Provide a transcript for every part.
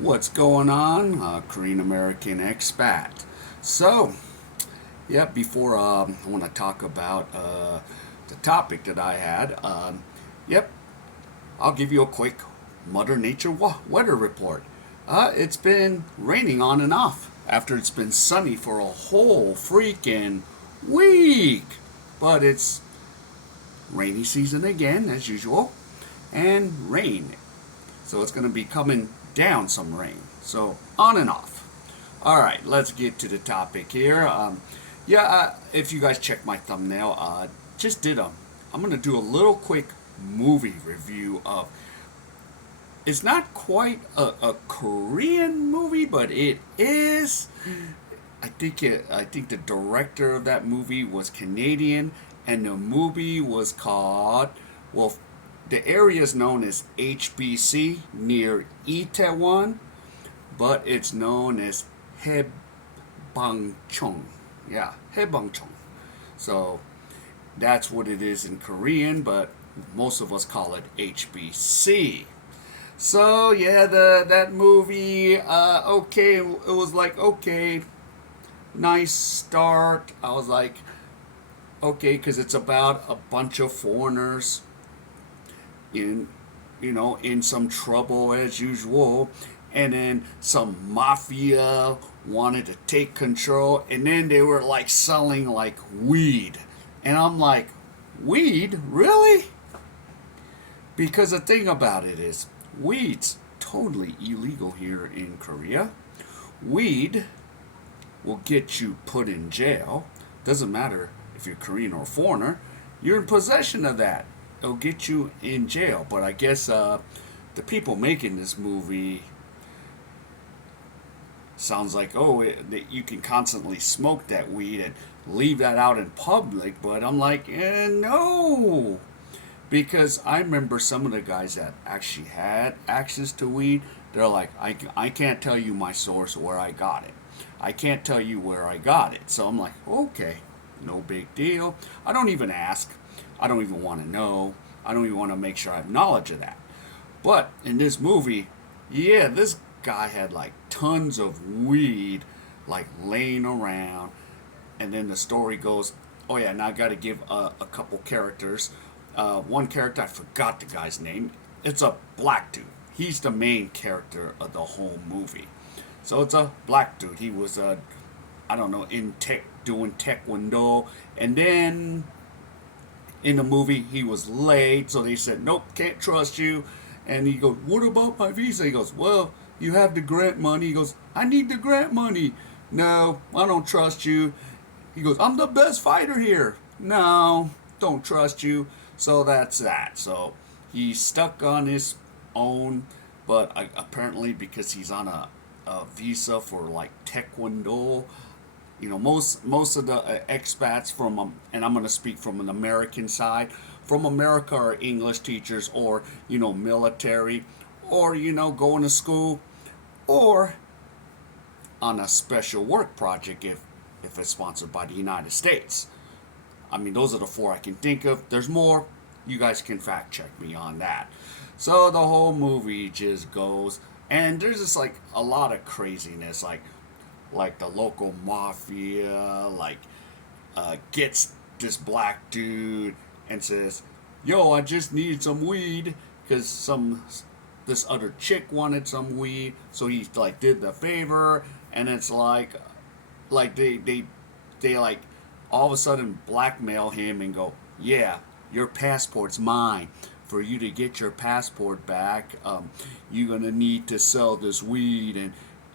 What's going on? Korean American Expat. So, before I want to talk about the topic that I had, yep, I'll give you a quick Mother Nature weather report. It's been raining on and off after it's been sunny for a whole freaking week. But it's rainy season again, as usual, and rain. So it's going to be coming down some rain. So on and off. All right, let's get to the topic here. If you guys check my thumbnail, just did a. I'm gonna do a little quick movie review of. It's not quite a Korean movie, but it is. I think the director of that movie was Canadian, and the movie was called. Well, the area is known as HBC near itaewon, but it's known as Haebangchon. Yeah, Haebangchon. So that's what it is in Korean, but most of us call it HBC. So yeah, that movie, okay, it was like okay, nice start. I was like, okay, because it's about a bunch of foreigners in in some trouble as usual, and then some mafia wanted to take control, and then they were like selling like weed, and I'm like, weed, really? Because the thing about it is, weed's totally illegal here in Korea. Weed will get you put in jail. Doesn't matter if you're Korean or foreigner, you're in possession of that. It'll get you in jail. But I guess the people making this movie sounds like, that you can constantly smoke that weed and leave that out in public. But I'm like, no. Because I remember some of the guys that actually had access to weed, they're like, I can't tell you my source where I got it. I can't tell you where I got it. So I'm like, okay, no big deal. I don't even ask. I don't even want to know. I don't even want to make sure I have knowledge of that. But in this movie, yeah, this guy had like tons of weed like laying around. And then the story goes, oh yeah, now I got to give a couple characters. One character, I forgot the guy's name. It's a black dude. He's the main character of the whole movie. So it's a black dude. He was, I don't know, in tech, doing taekwondo. And then in the movie, he was late. So they said, nope, can't trust you. And he goes, what about my visa? He goes, well, you have the grant money. He goes, I need the grant money. No, I don't trust you. He goes, I'm the best fighter here. No, don't trust you. So that's that. So he's stuck on his own, but apparently because he's on a visa for like taekwondo, most of the expats from and I'm going to speak from an American side, from America are English teachers or military, or going to school, or on a special work project if it's sponsored by the United States. I mean, those are the four I can think of. There's more. You guys can fact check me on that. So the whole movie just goes, and there's just like a lot of craziness, like the local mafia, gets this black dude and says, "Yo, I just need some weed," because this other chick wanted some weed, so he like did the favor, and it's like they like all of a sudden blackmail him and go, yeah, your passport's mine. For you to get your passport back, you're gonna need to sell this weed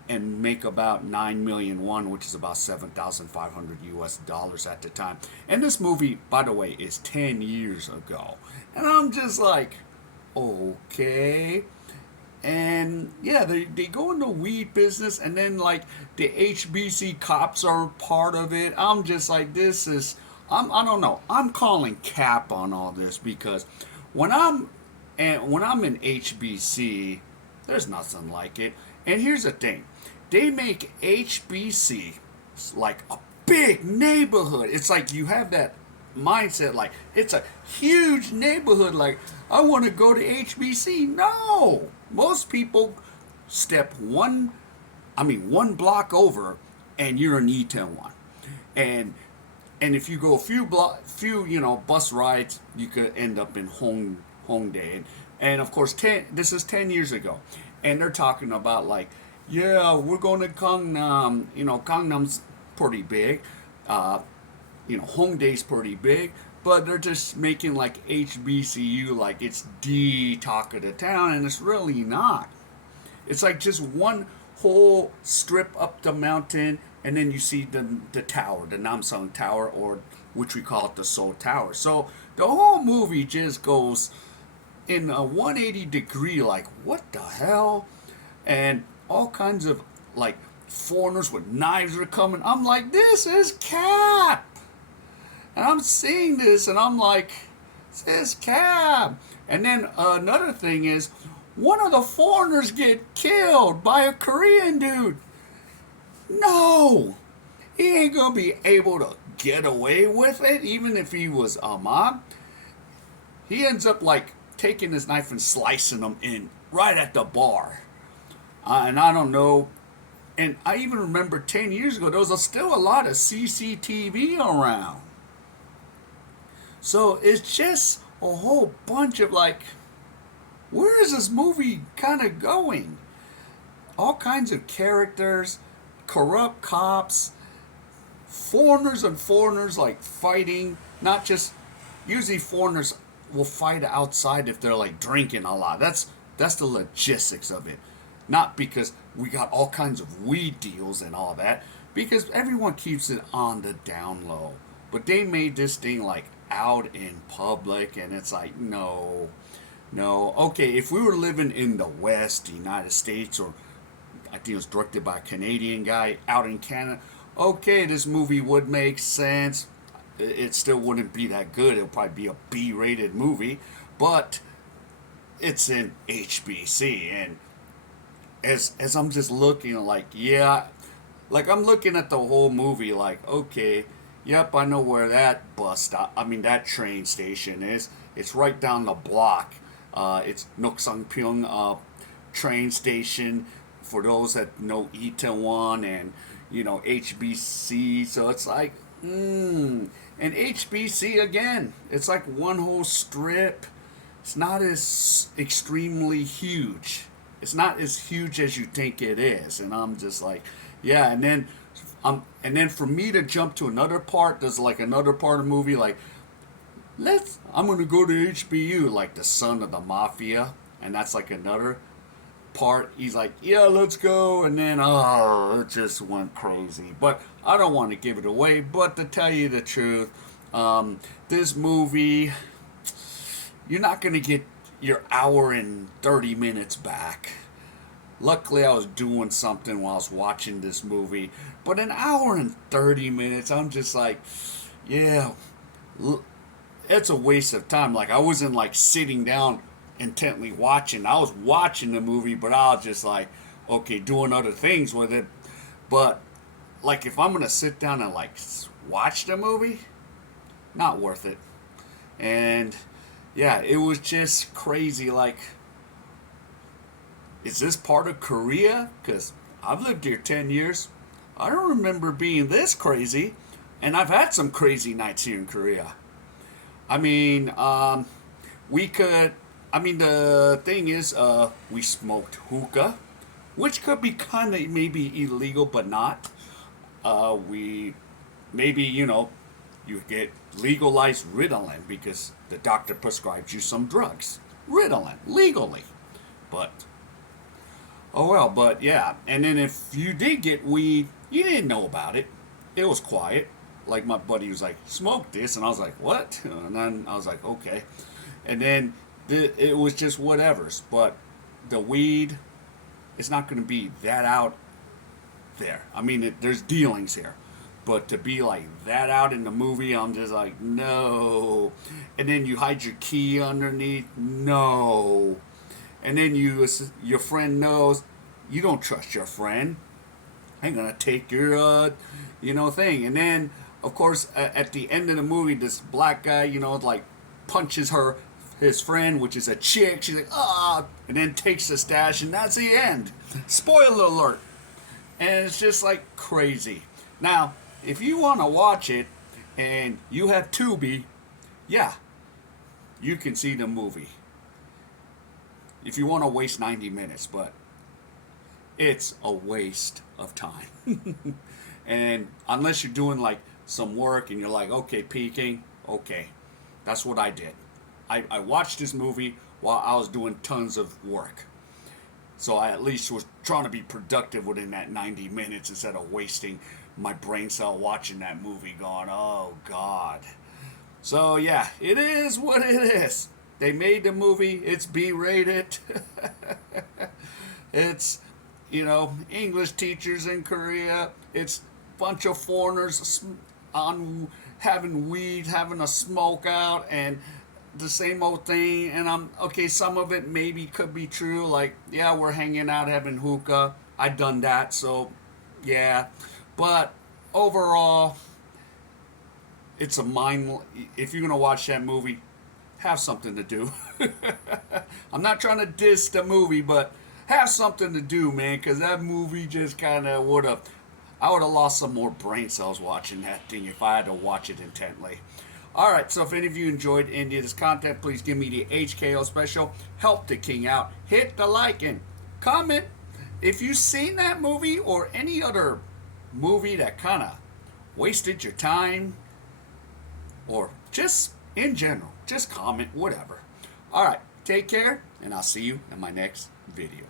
and make about 9 million won, which is about 7,500 US dollars at the time. And this movie, by the way, is 10 years ago. And I'm just like, okay. And yeah, they go in the weed business, and then like the HBC cops are part of it. I'm just like, I don't know. I'm calling cap on all this, because when I'm in HBC, there's nothing like it. And here's the thing, they make HBC like a big neighborhood. It's like you have that mindset, like it's a huge neighborhood, like I want to go to HBC. No, most people step one block over, and you're in itaewon. And and if you go a few bus rides, you could end up in hongdae. And of course, this is 10 years ago, and they're talking about like, yeah, we're going to Gangnam. Gangnam's pretty big. Hongdae's pretty big, but they're just making like HBCU like it's the talk of the town, and it's really not. It's like just one whole strip up the mountain, and then you see the tower, the Namsung Tower, or which we call it the Seoul Tower. So the whole movie just goes in a 180 degree, like what the hell, and all kinds of like foreigners with knives are coming. I'm like, this is cap. And I'm seeing this, and I'm like, this is cap. And then another thing is, one of the foreigners get killed by a Korean dude. No, he ain't gonna be able to get away with it, even if he was a mob. He ends up like taking his knife and slicing him in right at the bar. And I don't know. And I even remember 10 years ago, there was still a lot of CCTV around. So it's just a whole bunch of like, where is this movie kind of going? All kinds of characters, corrupt cops, foreigners and foreigners like fighting. Not just, usually foreigners will fight outside if they're like drinking a lot. That's the logistics of it. Not because we got all kinds of weed deals and all that, because everyone keeps it on the down low. But they made this thing like out in public, and it's like, no. Okay, if we were living in the West, the United States, or I think it was directed by a Canadian guy out in Canada, okay, this movie would make sense. It still wouldn't be that good. It would probably be a B-rated movie, but it's in HBC, and as I'm just looking, like, yeah, like I'm looking at the whole movie, like, okay, yep, I know where that that train station is. It's right down the block. It's Noksangpyeong train station, for those that know itaewon and HBC. So it's like, and HBC again, it's like one whole strip. It's not as extremely huge. It's not as huge as you think it is. And I'm just like, yeah. And then for me to jump to another part, there's like another part of the movie, like, I'm gonna go to HBU, like the son of the mafia, and that's like another part. He's like, yeah, let's go, and then it just went crazy. But I don't want to give it away. But to tell you the truth, this movie, you're not gonna get your hour and 30 minutes back. Luckily, I was doing something while I was watching this movie. But an hour and 30 minutes, I'm just like, yeah, it's a waste of time. Like, I wasn't like sitting down intently watching. I was watching the movie, but I was just like, okay, doing other things with it. But like, if I'm gonna sit down and like watch the movie, not worth it. And yeah, it was just crazy. Like, is this part of Korea? Because I've lived here 10 years. I don't remember being this crazy. And I've had some crazy nights here in Korea. I mean, the thing is, we smoked hookah, which could be kind of maybe illegal, but not. You get legalized Ritalin because the doctor prescribes you some drugs. Ritalin, legally. But, oh well, but yeah. And then if you did get weed, you didn't know about it. It was quiet. Like, my buddy was like, smoke this. And I was like, what? And then I was like, okay. And then it was just whatever's. But the weed, it's not going to be that out there. I mean, there's dealings here. But to be like that out in the movie, I'm just like, no. And then you hide your key underneath, no. And then your friend knows, you don't trust your friend. I'm gonna take your thing. And then, of course, at the end of the movie, this black guy, like punches his friend, which is a chick. She's like, ah, and then takes the stash, and that's the end. Spoiler alert. And it's just like crazy. Now, if you want to watch it and you have Tubi, yeah, you can see the movie. If you want to waste 90 minutes, but it's a waste of time. And unless you're doing like some work and you're like, okay, peeking, okay, that's what I did. I watched this movie while I was doing tons of work. So I at least was trying to be productive within that 90 minutes instead of wasting my brain cell watching that movie going, oh God. So yeah, it is what it is. They made the movie, it's B-rated. It's, English teachers in Korea. It's a bunch of foreigners on having weed, having a smoke out, and the same old thing. And okay, some of it maybe could be true, like, yeah, we're hanging out having hookah. I've done that, so yeah. But overall, it's a if you're gonna watch that movie, have something to do. I'm not trying to diss the movie, but have something to do, man, because that movie just kind of I would have lost some more brain cells watching that thing if I had to watch it intently. Alright, so if any of you enjoyed any of this content, please give me the HKO special. Help the king out. Hit the like and comment if you've seen that movie or any other movie that kind of wasted your time, or just in general. Just comment, whatever. Alright, take care, and I'll see you in my next video.